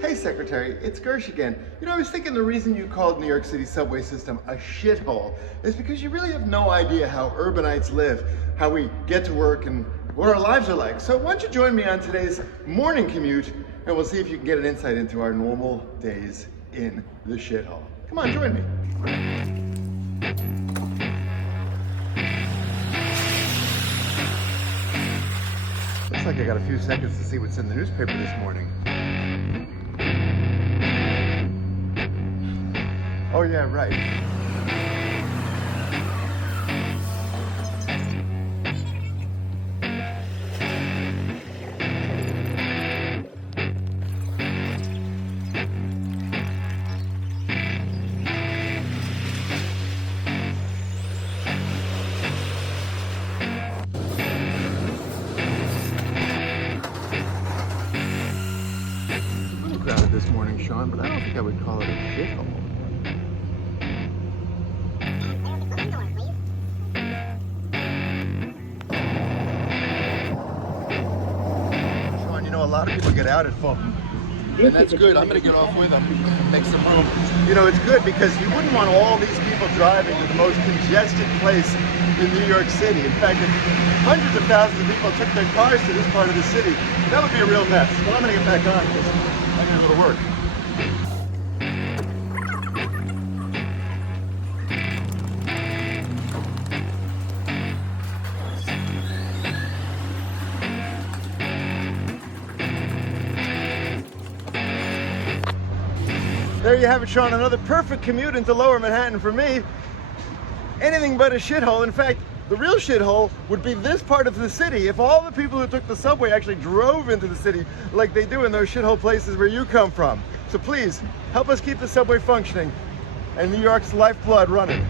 Hey Secretary, it's Gersh again. You know, I was thinking the reason you called New York City subway system a shithole is because you really have no idea how urbanites live, how we get to work, and what our lives are like. So why don't you join me on today's morning commute, and we'll see if you can get an insight into our normal days in the shithole. Come on, join me. Looks like I got a few seconds to see what's in the newspaper this morning. Oh yeah, right. It's a little crowded this morning, Sean, but I don't think I would call it a shithole. A lot of people get out at Fulton, and that's good. I'm going to get off with them and make some room. You know, it's good because you wouldn't want all these people driving to the most congested place in New York City. In fact, if hundreds of thousands of people took their cars to this part of the city, that would be a real mess. But I'm going to get back on because I got to go to work. There you have it, Sean. Another perfect commute into Lower Manhattan for me. Anything but a shithole. In fact, the real shithole would be this part of the city if all the people who took the subway actually drove into the city like they do in those shithole places where you come from. So please, help us keep the subway functioning and New York's lifeblood running.